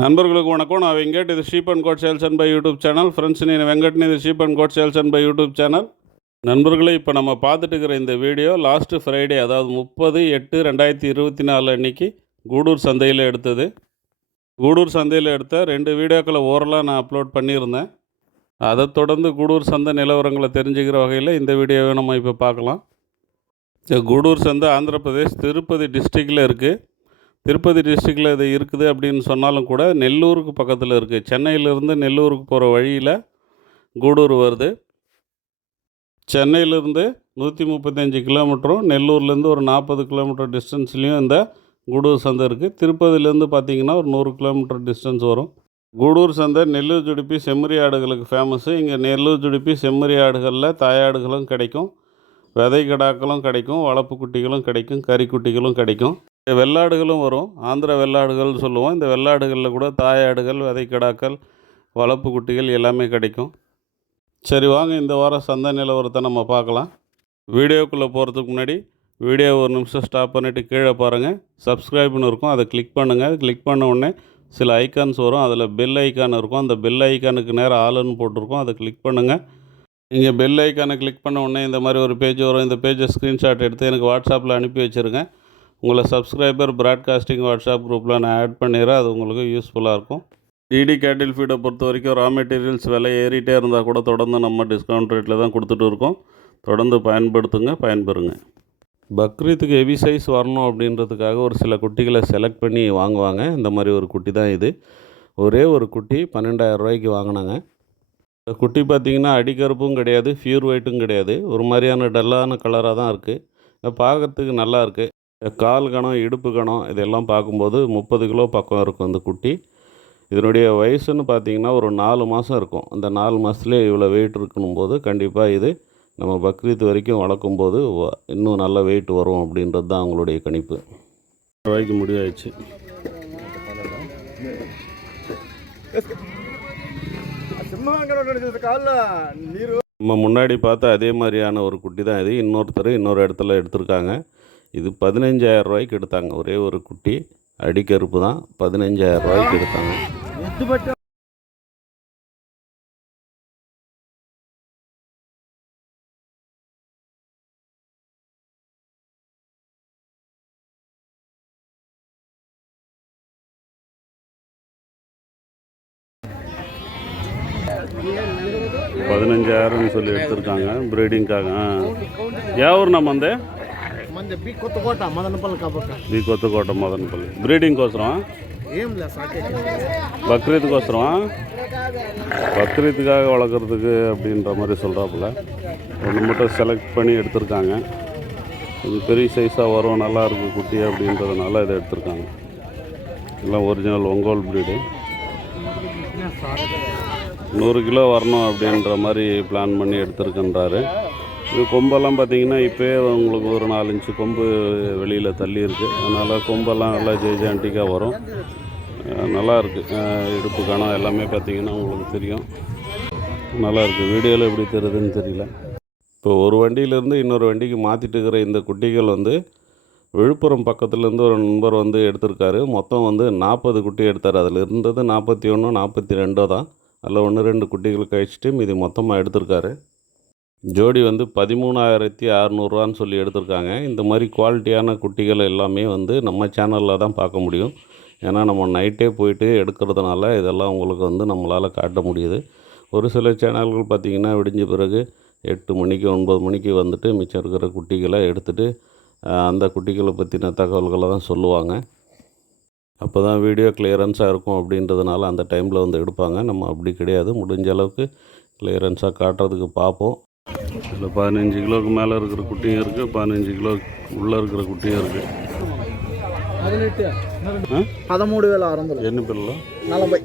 నన్బర్గులకు వణకం నా వెంకట్ ఇది sheep and goat sales and by YouTube channel friends నేను வெங்கட்னு இது sheep and goat sales and by YouTube channel நண்பர்களே இப்போ நம்ம பார்த்துட்டு இருக்கிற இந்த வீடியோ லாஸ்ட்டு ஃப்ரைடே அதாவது முப்பது எட்டு ரெண்டாயிரத்தி இருபத்தி நாலு அன்னைக்கு கூடூர் சந்தையில் எடுத்தது கூடூர் சந்தையில் எடுத்த ரெண்டு வீடியோக்களை ஓரலாக நான் அப்லோட் பண்ணியிருந்தேன் அதை தொடர்ந்து கூடூர் சந்தை நிலவரங்களை தெரிஞ்சுக்கிற வகையில் இந்த வீடியோவை நம்ம இப்போ பார்க்கலாம் இந்த கூடூர் சந்தை ஆந்திர பிரதேஷ் திருப்பதி டிஸ்ட்ரிக்டில் இருக்குது திருப்பதி டிஸ்ட்ரிக்டில் இது இருக்குது அப்படின்னு சொன்னாலும் கூட நெல்லூருக்கு பக்கத்தில் இருக்குது சென்னையிலேருந்து நெல்லூருக்கு போகிற வழியில் கூடூர் வருது. சென்னையிலேருந்து நூற்றி முப்பத்தஞ்சு கிலோமீட்டரும் நெல்லூர்லேருந்து ஒரு நாற்பது கிலோமீட்டர் டிஸ்டன்ஸ்லேயும் இந்த கூடூர் சந்தை இருக்குது திருப்பதிலேருந்து பார்த்தீங்கன்னா ஒரு நூறு கிலோமீட்டர் டிஸ்டன்ஸ் வரும். கூடூர் சந்தை நெல்லூர் ஜுடிப்பி செம்மறி ஆடுகளுக்கு ஃபேமஸ்ஸு இங்கே நெல்லூர் ஜுடிப்பி செம்மறி ஆடுகளில் தாயாடுகளும் கிடைக்கும். விதை கிடாக்களும் கிடைக்கும். வளர்ப்பு குட்டிகளும் கிடைக்கும். கறிக்குட்டிகளும் கிடைக்கும். வெள்ளாடுகளும் வரும். ஆந்திர வெள்ளாடுகள் சொல்லுவோம். இந்த வெள்ளாடுகளில் கூட தாயாடுகள் விதைக்கடாக்கள் வளர்ப்பு குட்டிகள் எல்லாமே கிடைக்கும். சரி வாங்க இந்த வாரம் சந்தை நிலவரத்தை நம்ம பார்க்கலாம். வீடியோக்குள்ளே போகிறதுக்கு முன்னாடி வீடியோ ஒரு நிமிஷம் ஸ்டாப் பண்ணிவிட்டு கீழே பாருங்கள் சப்ஸ்கிரைப்னு இருக்கும். அதை கிளிக் பண்ணுங்கள் கிளிக் பண்ண உடனே சில ஐக்கான்ஸ் வரும். அதில் பெல் ஐக்கான் இருக்கும். அந்த பெல் ஐக்கானுக்கு நேரம் ஆளுன்னு போட்டிருக்கோம். அதை கிளிக் பண்ணுங்கள் நீங்கள் பெல் ஐக்கானை கிளிக் பண்ண உடனே இந்த மாதிரி ஒரு பேஜ் வரும். இந்த பேஜை ஸ்க்ரீன்ஷாட் எடுத்து எனக்கு வாட்ஸ்அப்பில் அனுப்பி வச்சுருங்க. உங்களை சப்ஸ்கிரைபர் ப்ராட்காஸ்டிங் வாட்ஸ்அப் குரூப்பில் நான் ஆட் பண்ணிடுறேன். அது உங்களுக்கு யூஸ்ஃபுல்லாக இருக்கும். டிடி கேட்டில் ஃபீடை பொறுத்த வரைக்கும் ரா மெட்டீரியல்ஸ் விலை ஏறிட்டே இருந்தால் கூட தொடர்ந்து நம்ம டிஸ்கவுண்ட் ரேட்டில் தான் கொடுத்துட்டு இருக்கோம். தொடர்ந்து பயன்படுத்துங்க பயன்பெறுங்க. பக்ரீத்துக்கு ஹெவி சைஸ் வரணும் அப்படின்றதுக்காக ஒரு சில குட்டிகளை செலக்ட் பண்ணி வாங்குவாங்க. இந்த மாதிரி ஒரு குட்டி தான் இது. ஒரே ஒரு குட்டி பன்னெண்டாயிரம் ரூபாய்க்கு வாங்கினாங்க. இந்த குட்டி பார்த்திங்கன்னா அடிக்கருப்பும் கிடையாது ஃபியூர் ஒயிட்டும் கிடையாது. ஒரு மாதிரியான டல்லான கலராக தான் இருக்குது பார்க்குறதுக்கு நல்லா இருக்குது கால் கணம் இடுப்பு கணம் இதெல்லாம் பார்க்கும்போது முப்பது கிலோ பக்கம் இருக்கும் இந்த குட்டி. இதனுடைய வயசுன்னு பார்த்தீங்கன்னா ஒரு நாலு மாதம் இருக்கும். அந்த நாலு மாதத்துலேயே இவ்வளோ வெயிட் இருக்கணும் போது கண்டிப்பாக இது நம்ம பக்ரீத் வரைக்கும் வளர்க்கும் போது இன்னும் நல்ல வெயிட் வரும் அப்படின்றது தான் அவங்களுடைய கணிப்பு. ரூபாய்க்கு முடிவாயிடுச்சு நம்ம முன்னாடி பார்த்த அதே மாதிரியான ஒரு குட்டி தான் இது. இன்னொருத்தர் இன்னொரு இடத்துல எடுத்திருக்காங்க. இது பதினஞ்சாயிரம் ரூபாய்க்கு எடுத்தாங்க. ஒரே ஒரு குட்டி அடிக்கருப்பு தான். பதினஞ்சாயிரம் ரூபாய்க்கு எடுத்தாங்க. பதினஞ்சாயிரம்னு சொல்லி எடுத்திருக்காங்க. ப்ரீடிங்காக யாவூர் நம்ம வந்து మంది బి కొత్తకోట మదనపల్లి కాబట్టి బ్రీడింగ్ కోసమా ఏం లేదు பக்ரீத் கோசரம் பக்ரீத்துக்காக வளர்க்குறதுக்கு அப்படின்ற மாதிரி சொல்கிறாப்புல ஒன்று மட்டும் செலக்ட் பண்ணி எடுத்திருக்காங்க. இது பெரிய சைஸாக வரும் நல்லா இருக்கும் குட்டி அப்படின்றதுனால இதை எடுத்திருக்காங்க. எல்லாம் ஒரிஜினல் ஒங்கோல் ப்ரீடு நூறு கிலோ வரணும் அப்படின்ற மாதிரி பிளான் பண்ணி எடுத்திருக்கின்றாரு. இது கொம்பெல்லாம் பார்த்தீங்கன்னா இப்போயே உங்களுக்கு ஒரு நாலஞ்சு கொம்பு வெளியில் தள்ளி இருக்குது அதனால் கொம்பெல்லாம் நல்லா ஜெய்ஜாண்டிக்காக வரும். நல்லாயிருக்கு நல்லா இருக்குது இடுப்பு கணம் எல்லாமே பார்த்தீங்கன்னா உங்களுக்கு தெரியும். நல்லா இருக்குது வீடியோவில் எப்படி தெரியுதுன்னு தெரியல. இப்போ ஒரு வண்டியிலேருந்து இன்னொரு வண்டிக்கு மாற்றிட்டு இருக்கிற இந்த குட்டிகள் வந்து விழுப்புரம் பக்கத்துலேருந்து ஒரு நண்பர் வந்து எடுத்திருக்காரு. மொத்தம் வந்து நாற்பது குட்டி எடுத்தார். அதில் இருந்தது நாற்பத்தி ஒன்று நாற்பத்தி ரெண்டோ தான். அதில் ஒன்று ரெண்டு குட்டிகள் கழிச்சிட்டு மீதி மொத்தமாக எடுத்திருக்காரு. ஜோடி வந்து பதிமூணாயிரத்தி அறநூறுவான்னு சொல்லி எடுத்திருக்காங்க. இந்த மாதிரி குவாலிட்டியான குட்டிகள் எல்லாமே வந்து நம்ம சேனலில் தான் பார்க்க முடியும். ஏன்னா நம்ம நைட்டே போயிட்டு எடுக்கிறதுனால இதெல்லாம் உங்களுக்கு வந்து நம்மளால் காட்ட முடியுது. ஒரு சில சேனல்கள் பார்த்திங்கன்னா விடிஞ்ச பிறகு எட்டு மணிக்கு ஒன்பது மணிக்கு வந்துட்டு மிச்சம் இருக்கிற குட்டிகளை எடுத்துகிட்டு அந்த குட்டிகளை பற்றின தகவல்களை தான் சொல்லுவாங்க. அப்போ தான் வீடியோ கிளியரன்ஸாக இருக்கும் அப்படின்றதுனால அந்த டைமில் வந்து எடுப்பாங்க. நம்ம அப்படி கிடையாது. முடிஞ்ச அளவுக்கு கிளியரன்ஸாக காட்டுறதுக்கு பார்ப்போம். இதில் பதினஞ்சு கிலோவுக்கு மேலே இருக்கிற குட்டியும் இருக்குது பதினஞ்சு கிலோ உள்ளே இருக்கிற குட்டியும் இருக்குது பதிமூணு வேலை அறந்தது என்ன பிள்ளை நலம்பை.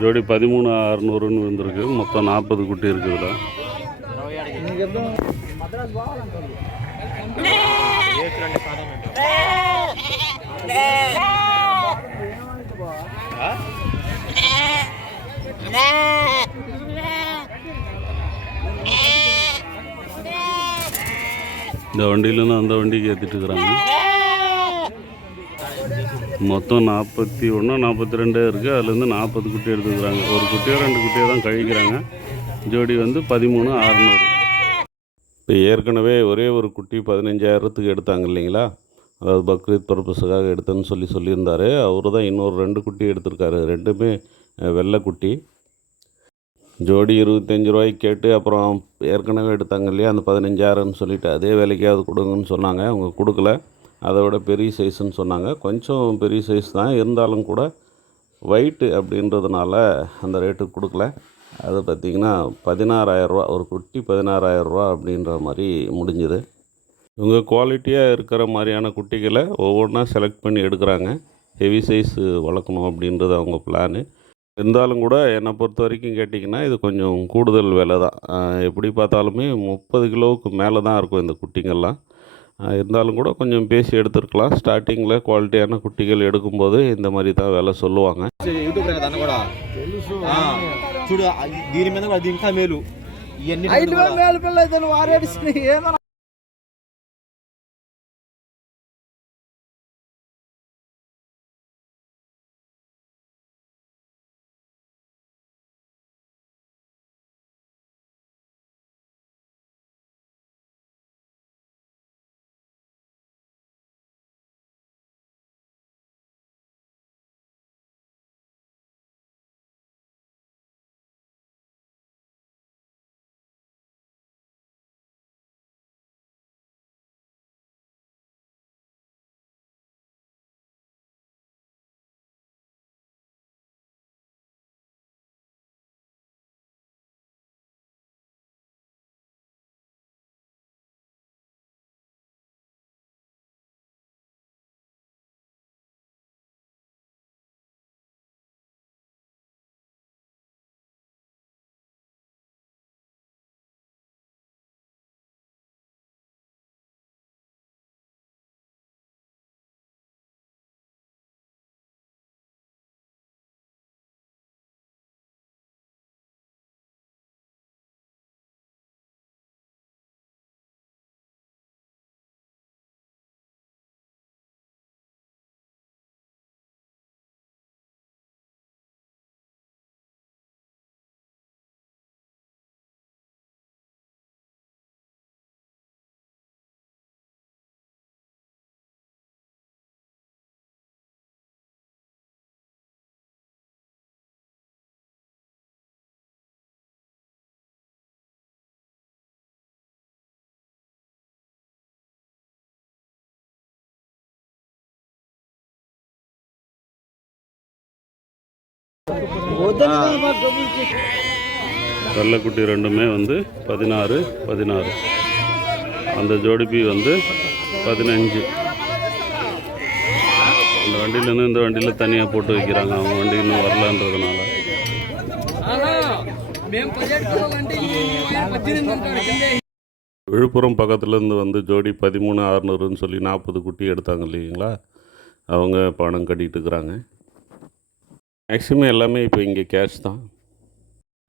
ஜோடி பதிமூணு அறநூறுன்னு வந்திருக்கு. மொத்தம் நாற்பது குட்டி இருக்குது இதில். இந்த வண்டியிலேருந்து அந்த வண்டிக்கு ஏற்றிட்டு இருக்கிறாங்க மொத்தம் நாற்பத்தி ஒன்று நாற்பத்தி ரெண்டு இருக்குது அதுலேருந்து நாற்பது குட்டி எடுத்துக்கிறாங்க. ஒரு குட்டியோ ரெண்டு குட்டியோ தான் கழிக்கிறாங்க. ஜோடி வந்து பதிமூணு அறநூறு. இப்போ ஏற்கனவே ஒரே ஒரு குட்டி பதினஞ்சாயிரத்துக்கு எடுத்தாங்க இல்லைங்களா? அதாவது பக்ரீத் பர்பஸுக்காக எடுத்தேன்னு சொல்லி சொல்லியிருந்தார். அவர் தான் இன்னொரு ரெண்டு குட்டி எடுத்திருக்காரு. ரெண்டுமே வெள்ளை குட்டி. ஜோடி இருபத்தஞ்சி ரூபாய்க்கு கேட்டு அப்புறம் ஏற்கனவே எடுத்தாங்க இல்லையா அந்த பதினஞ்சாயிரம்னு சொல்லிவிட்டு அதே விலைக்காவது கொடுங்கன்னு சொன்னாங்க. அவங்க கொடுக்கல. அதை விட பெரிய சைஸ்ன்னு சொன்னாங்க. கொஞ்சம் பெரிய சைஸ் தான். இருந்தாலும் கூட ஒயிட்டு அப்படின்றதுனால அந்த ரேட்டுக்கு கொடுக்கல. அது பார்த்திங்கன்னா பதினாறாயிரரூவா ஒரு குட்டி பதினாறாயிரரூவா அப்படின்ற மாதிரி முடிஞ்சுது. இவங்க குவாலிட்டியாக இருக்கிற மாதிரியான குட்டிகளை ஒவ்வொன்றா செலக்ட் பண்ணி எடுக்கிறாங்க. ஹெவி சைஸ் வளர்க்கணும் அப்படின்றது அவங்க பிளானு இருந்தாலும் கூட என்னை பொறுத்த வரைக்கும் கேட்டிங்கன்னா இது கொஞ்சம் கூடுதல் விலை தான். எப்படி பார்த்தாலுமே முப்பது கிலோவுக்கு மேலே தான் இருக்கும் இந்த குட்டிங்கள்லாம். இருந்தாலும் கூட கொஞ்சம் பேசி எடுத்துருக்கலாம். ஸ்டார்டிங்கில் குவாலிட்டியான குட்டிகள் எடுக்கும்போது இந்த மாதிரி தான் விலை சொல்லுவாங்க. దీని கள்ளக்குட்டி ரெண்டுமே வந்து பதினாறு பதினாறு. அந்த ஜோடிபி வந்து பதினஞ்சு. இந்த வண்டியிலேருந்து இந்த வண்டியில் தனியாக போட்டு வைக்கிறாங்க. அவங்க வண்டி இன்னும் வரலன்றதுனால. விழுப்புரம் பக்கத்துலேருந்து வந்து ஜோடி பதிமூணு அறநூறுன்னு சொல்லி நாற்பது குட்டி எடுத்தாங்க இல்லைங்களா? அவங்க பணம் கட்டிகிட்டு இருக்கிறாங்க. மேக்ஸிமம் எல்லாமே இப்போ இங்கே கேஷ் தான்.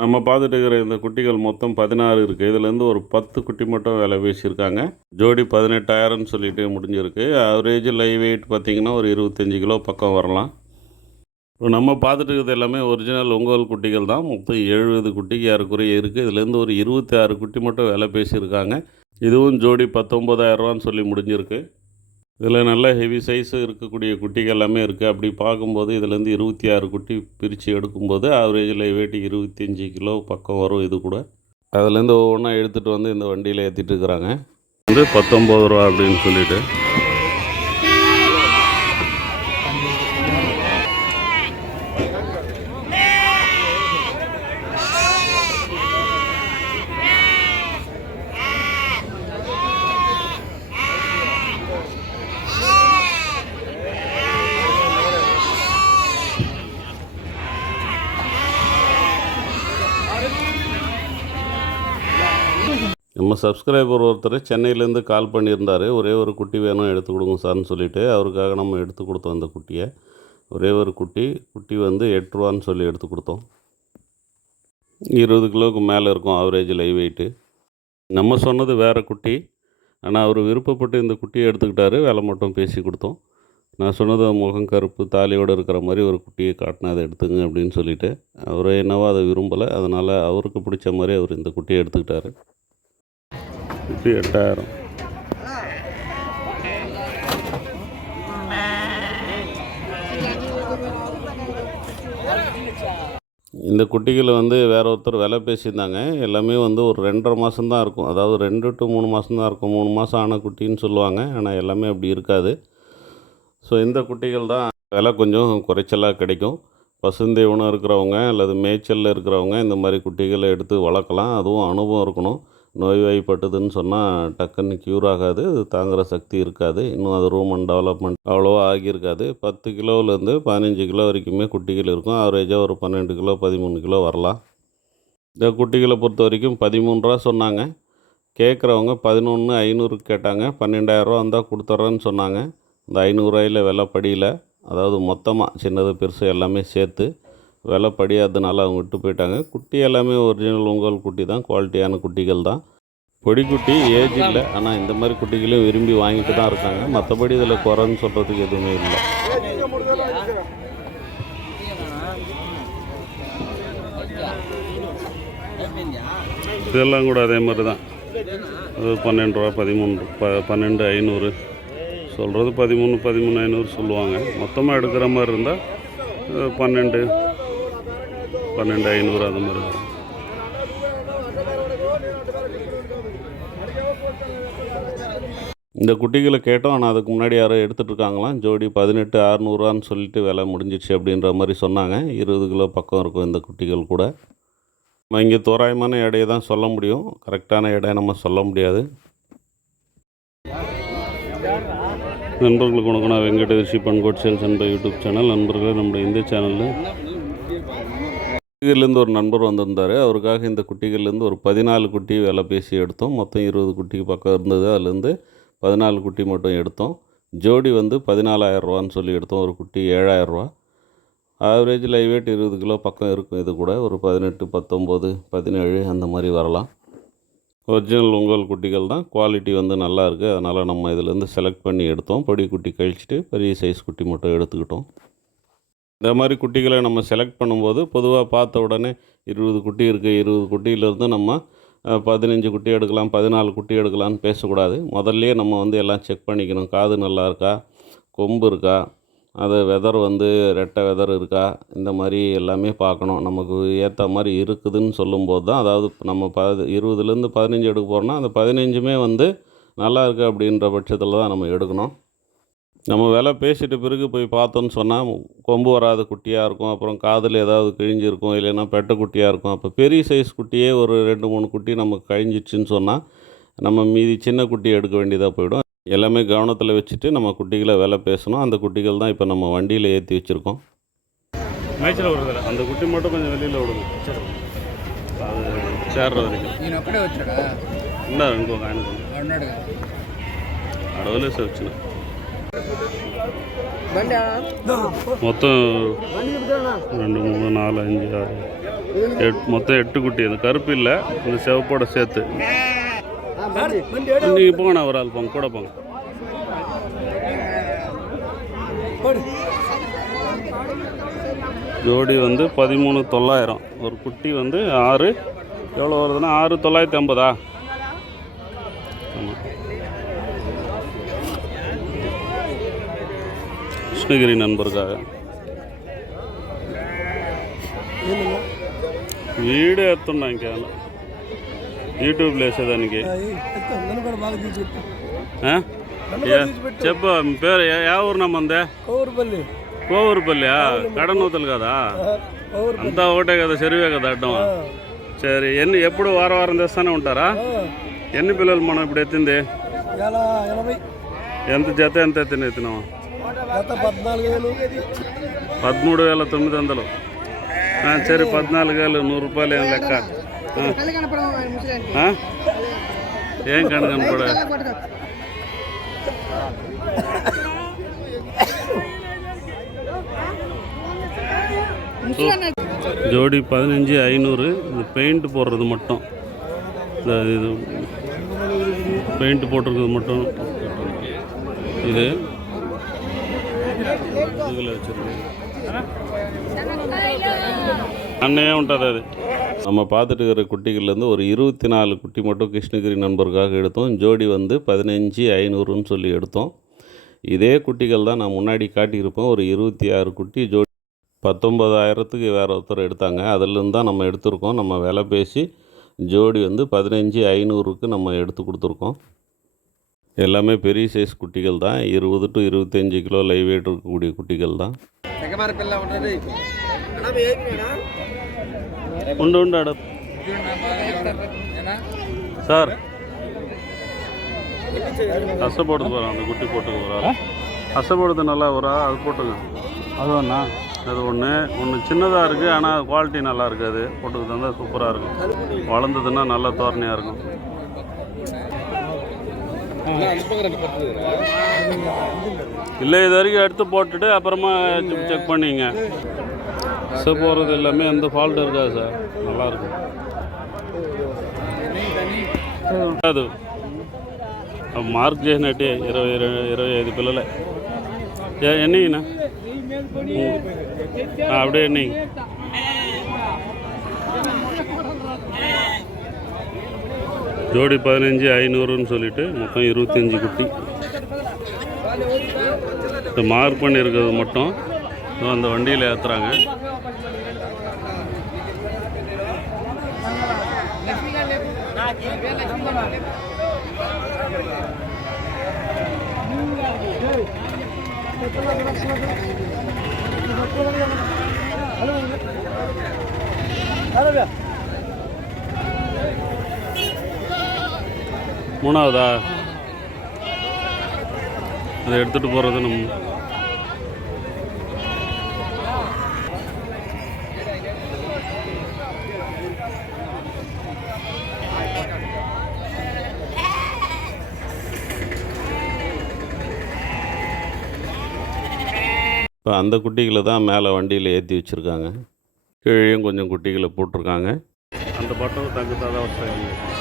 நம்ம பார்த்துட்டு இருக்கிற இந்த குட்டிகள் மொத்தம் பதினாறு இருக்குது இதுலேருந்து ஒரு பத்து குட்டி மட்டும் விலை பேசியிருக்காங்க. ஜோடி பதினெட்டாயிரம்னு சொல்லிட்டு முடிஞ்சிருக்கு. ஆவரேஜ் லைவ் வெயிட் பார்த்திங்கன்னா ஒரு இருபத்தஞ்சி கிலோ பக்கம் வரலாம். இப்போ நம்ம பார்த்துட்டு இருக்கிறது எல்லாமே ஒரிஜினல் ஒங்கோல் குட்டிகள் தான். மொத்தம் எழுபது குட்டிக்கு ஏறக்குறைய இருக்குது இதுலேருந்து ஒரு இருபத்தி ஆறு குட்டி மட்டும் விலை பேசியிருக்காங்க. இதுவும் ஜோடி பத்தொம்பதாயிரரூவான்னு சொல்லி முடிஞ்சிருக்கு. இதில் நல்ல ஹெவி சைஸு இருக்கக்கூடிய குட்டிகள் எல்லாமே இருக்குது. அப்படி பார்க்கும்போது இதுலேருந்து இருபத்தி ஆறு குட்டி பிரித்து எடுக்கும்போது ஆவரேஜில் வெயிட் இருபத்தஞ்சி கிலோ பக்கம் வரும் இது கூட. அதுலேருந்து ஒவ்வொன்றா எடுத்துகிட்டு வந்து இந்த வண்டியில் ஏற்றிட்டு இருக்கிறாங்க. வந்து பத்தொம்பது ரூபா அப்படின்னு சொல்லிட்டு சப்ஸ்கிரைபர் ஒருத்தர் சென்னையிலேருந்து கால் பண்ணியிருந்தார். ஒரே ஒரு குட்டி வேணும் எடுத்து கொடுங்க சார்னு சொல்லிவிட்டு அவருக்காக நம்ம எடுத்து கொடுத்தோம் அந்த குட்டியை. ஒரே ஒரு குட்டி குட்டி வந்து எட்டு சொல்லி எடுத்து கொடுத்தோம். இருபது கிலோவுக்கு மேலே இருக்கும் ஆவரேஜ் லைவ் வெயிட்டு நம்ம சொன்னது வேறு குட்டி. ஆனால் அவர் விருப்பப்பட்டு இந்த குட்டியை எடுத்துக்கிட்டாரு. வேலை மட்டும் பேசி கொடுத்தோம். நான் சொன்னது முகம் கருப்பு தாலியோடு இருக்கிற மாதிரி ஒரு குட்டியை காட்டினா அதை எடுத்துங்க அப்படின்னு சொல்லிவிட்டு அவர் என்னவோ அதை விரும்பலை. அதனால் அவருக்கு பிடிச்ச மாதிரி அவர் இந்த குட்டியை எடுத்துக்கிட்டாரு. குட்டி எட்டாயிரம். இந்த குட்டிகளை வந்து வேற ஒருத்தர் விலை பேசியிருந்தாங்க. எல்லாமே வந்து ஒரு ரெண்டரை மாதம்தான் இருக்கும். அதாவது ரெண்டு டு மூணு மாதம் தான் இருக்கும். மூணு மாதம் ஆன குட்டின்னு சொல்லுவாங்க. ஆனால் எல்லாமே அப்படி இருக்காது. ஸோ இந்த குட்டிகள் தான் விலை கொஞ்சம் குறைச்சலாக கிடைக்கும். பசுந்தீவனம் இருக்கிறவங்க அல்லது மேய்ச்சலில் இருக்கிறவங்க இந்த மாதிரி குட்டிகளை எடுத்து வளர்க்கலாம். அதுவும் அனுபவம் இருக்கணும். நோய்வாய்ப்பட்டதுன்னு சொன்னால் டக்குன்னு க்யூர் ஆகாது அது தாங்குகிற சக்தி இருக்காது. இன்னும் அது ரூம் அண்ட் டெவலப்மெண்ட் அவ்வளோவா ஆகியிருக்காது. பத்து கிலோவிலேருந்து பதினஞ்சு கிலோ வரைக்குமே குட்டிகள் இருக்கும். ஆவரேஜாக ஒரு பன்னெண்டு கிலோ பதிமூணு கிலோ வரலாம். இந்த குட்டிகளை பொறுத்த வரைக்கும் பதிமூணு ரூபா சொன்னாங்க. கேட்குறவங்க பதினொன்று ஐநூறுக்கு கேட்டாங்க. பன்னெண்டாயிரரூவா வந்தால் கொடுத்துட்றேன்னு சொன்னாங்க. இந்த ஐநூறுரூவாயில் விலை படியில். அதாவது மொத்தமாக சின்னது பெருசு எல்லாமே சேர்த்து விலை படியாததுனால அவங்க விட்டு போயிட்டாங்க. குட்டி எல்லாமே ஒரிஜினல் உங்கள் குட்டி தான். குவாலிட்டியான குட்டிகள் தான். பொடி குட்டி ஏஜ் இல்லை. ஆனால் இந்த மாதிரி குட்டிகளையும் விரும்பி வாங்கிட்டு தான் இருக்காங்க. மற்றபடி இதில் குறைன்னு சொல்கிறதுக்கு எதுவுமே இல்லை. இதெல்லாம் கூட அதே மாதிரி தான். அது பன்னெண்டு ரூபா பதிமூணு ப பன்னெண்டு ஐநூறு. சொல்கிறது பதிமூணு பதிமூணு ஐநூறு சொல்லுவாங்க. மொத்தமாக எடுக்கிற மாதிரி இருந்தால் பன்னெண்டு பன்னெண்டு ஐநூறு அந்த மாதிரி. வரும் இந்த குட்டிகளை கேட்டோம் ஆனால் அதுக்கு முன்னாடி யாரோ எடுத்துகிட்ருக்காங்களாம் ஜோடி பதினெட்டு அறநூறுவான்னு சொல்லிட்டு விலை முடிஞ்சிடுச்சு அப்படின்ற மாதிரி சொன்னாங்க. இருபது கிலோ பக்கம் இருக்கும் இந்த குட்டிகள் கூட. நம்ம இங்கே தோராயமான எடையை தான் சொல்ல முடியும். கரெக்டான எடையை நம்ம சொல்ல முடியாது. நண்பர்களுக்கு வணக்கம். நான் வெங்கடேஷி பண்கோட் சேல்ஸ் என்ற யூடியூப் சேனல். நண்பர்களே நம்முடைய இந்த சேனலில் குட்டிகள்லேருந்து ஒரு நண்பர் வந்திருந்தார். அவருக்காக இந்த குட்டிகள்லேருந்து ஒரு பதினாலு குட்டி வேலை பேசி எடுத்தோம். மொத்தம் இருபது குட்டிக்கு பக்கம் இருந்தது. அதுலேருந்து பதினாலு குட்டி மட்டும் எடுத்தோம். ஜோடி வந்து பதினாலாயிரரூவான்னு சொல்லி எடுத்தோம். ஒரு குட்டி ஏழாயிரரூவா ஆவரேஜ் லைவ் வெயிட் இருபது கிலோ பக்கம் இருக்கும். இது கூட ஒரு பதினெட்டு பத்தொம்போது பதினேழு அந்த மாதிரி வரலாம். ஒரிஜினல் உங்கள் குட்டிகள் தான். குவாலிட்டி வந்து நல்லா இருக்குது அதனால் நம்ம இதிலேருந்து செலக்ட் பண்ணி எடுத்தோம். பொடி குட்டி கழிச்சிட்டு பெரிய சைஸ் குட்டி மட்டும் எடுத்துக்கிட்டோம். இந்த மாதிரி குட்டிகளை நம்ம செலக்ட் பண்ணும்போது பொதுவாக பார்த்த உடனே இருபது குட்டி இருக்குது இருபது குட்டியிலேருந்து நம்ம பதினஞ்சு குட்டி எடுக்கலாம் பதினாலு குட்டி எடுக்கலாம்னு பேசக்கூடாது. முதல்லையே நம்ம வந்து எல்லாம் செக் பண்ணிக்கணும். காது நல்லா இருக்கா? கொம்பு இருக்கா? அது வெதர் வந்து ரெட்டை வெதர் இருக்கா? இந்த மாதிரி எல்லாமே பார்க்கணும். நமக்கு ஏற்ற மாதிரி இருக்குதுன்னு சொல்லும்போது தான் அதாவது நம்ம ப இருபதுலேருந்து பதினஞ்சு எடுக்க போகிறோம்னா அந்த பதினஞ்சுமே வந்து நல்லா இருக்குது அப்படின்ற பட்சத்தில் தான் நம்ம எடுக்கணும். நம்ம விலை பேசிட்டு பிறகு போய் பார்த்தோன்னு சொன்னால் கொம்பு வராத குட்டியாக இருக்கும் அப்புறம் காதில் ஏதாவது கிழிஞ்சிருக்கும் இல்லைன்னா பெட்ட குட்டியாக இருக்கும். அப்போ பெரிய சைஸ் குட்டியே ஒரு ரெண்டு மூணு குட்டி நமக்கு கழிஞ்சிச்சின்னு சொன்னால் நம்ம மீதி சின்ன குட்டி எடுக்க வேண்டியதாக போயிடும். எல்லாமே கவனத்தில் வச்சுட்டு நம்ம குட்டிகளை விலை பேசணும். அந்த குட்டிகள் தான் இப்போ நம்ம வண்டியில் ஏற்றி வச்சுருக்கோம். மேய்ச்சல் விடுறதில்ல அந்த குட்டி மட்டும் கொஞ்சம் வெளியில் விடுது அது சேர்ற ரெண்டு வாங்க வச்சுனேன் மொத்தம் ரெண்டு மூணு நாலு அஞ்சு ஆறு எட் மொத்தம் எட்டு குட்டி. அது கருப்பு இல்லை இந்த சிவப்போட சேர்த்து. நீங்கள் போங்கண்ணா ஒரு ஆள் போங்க கூட போங்க. ஜோடி வந்து பதிமூணு தொள்ளாயிரம். ஒரு குட்டி வந்து ஆறு. எவ்வளோ வருதுன்னா ஆறு தொள்ளாயிரத்தி ஐம்பதா? கிருஷ்ணகிரி நண்பருக்காக వీడియో ఎత్తున్నా ఇంకేమన్నా యూట్యూబ్లో వేసేదానికి నన్ను కూడా బాగా తీసి ఆ? ఏ- చెప్పు మీ పేరు ఏ- ఏ ఊరు నమ్మందే కౌరుపల్లి కోవూరుపల్లి కడనూతలు కదా కౌరు అంతా ఒకటే కదా చెరువే కదా అడ్డం సరే ఎన్ని ఎప్పుడు వారం వారం తెస్తానే ఉంటారా ఎన్ని పిల్లలు మనం ఇప్పుడు ఎత్తింది ఎలా ఎనభై ఎంత జత ఎంత ఎత్తిన ఎత్తినాం గత పద్నాలుగు వేలు పదమూడు వేల తొమ్మిది వందలు ఆ, సరే పద్నాలుగు వేలు నూరు రూపాయలు ఏం లెక్క ఆ? ఆ? ఏం కను కనపడ ஜோடி பதினஞ்சு ஐநூறு இந்த பெயிண்ட் போடுறது மட்டும் இந்த இது பெயிண்ட் போட்டிருக்கிறது மட்டும் இது ముదుగులో వచ్చింది அன்னையே ఉంటుంది அது நம்ம பார்த்துட்டு இருக்கிற குட்டிகள்லேருந்து ஒரு இருபத்தி நாலு குட்டி மட்டும் கிருஷ்ணகிரி நண்பருக்காக எடுத்தோம் ஜோடி வந்து பதினஞ்சு ஐநூறுன்னு சொல்லி எடுத்தோம் இதே குட்டிகள் தான் நான் முன்னாடி காட்டியிருப்போம் ஒரு இருபத்தி ஆறு குட்டி ஜோடி பத்தொம்பதாயிரத்துக்கு வேற ஒருத்தர் எடுத்தாங்க அதிலேருந்து தான் நம்ம எடுத்திருக்கோம் நம்ம விலை பேசி ஜோடி வந்து பதினஞ்சு ஐநூறுக்கு நம்ம எடுத்து கொடுத்துருக்கோம் எல்லாமே பெரிய சைஸ் குட்டிகள் தான். இருபது டு இருபத்தஞ்சி கிலோ லைவ் வெயிட் இருக்கக்கூடிய குட்டிகள் தான். உண்டு உண்டு அட. சார். போடுறது போகிறோம் அந்த குட்டி போட்டுக்க அசை போடுறது நல்லா வரா அது போட்டுங்க அது ஒன்றா அது ஒன்று ஒன்று சின்னதாக இருக்குது ஆனால் குவாலிட்டி நல்லா இருக்காது. போட்டுக்கு தந்தால் சூப்பராக இருக்கும். வளர்ந்ததுன்னா நல்லா தோரணையாக இருக்கும். இல்லை இது வரைக்கும் எடுத்து போட்டுட்டு அப்புறமா செக் பண்ணிங்க அசை போகிறது எல்லாமே எந்த ஃபால்ட்டும் இருக்காது சார் நல்லா இருக்கும் అది మార్క్ చేసినట్టే ఇరవై ఇరవై ఇరవై ఐదు పిల్లలే ఎ- ఎన్ని ఈయన? ఆ, అప్పుడే ఎన్ని ஜோடி பதினஞ்சு ஐநூறுன்னு சொல்லிட்டு மொத்தம் இருபத்தஞ்சி குட்டி. இந்த மார்க் பண்ணியிருக்கிறது மட்டும். அந்த வண்டியில் ஏற்றுறாங்க மூணாவதா? அதை எடுத்துகிட்டு போகிறது நம்ம இப்போ அந்த குட்டிகளை தான் மேலே வண்டியில் ஏற்றி வச்சுருக்காங்க. கீழேயும் கொஞ்சம் குட்டிகளை போட்டிருக்காங்க. அந்த பட்டம் தங்குதான் வச்சாங்க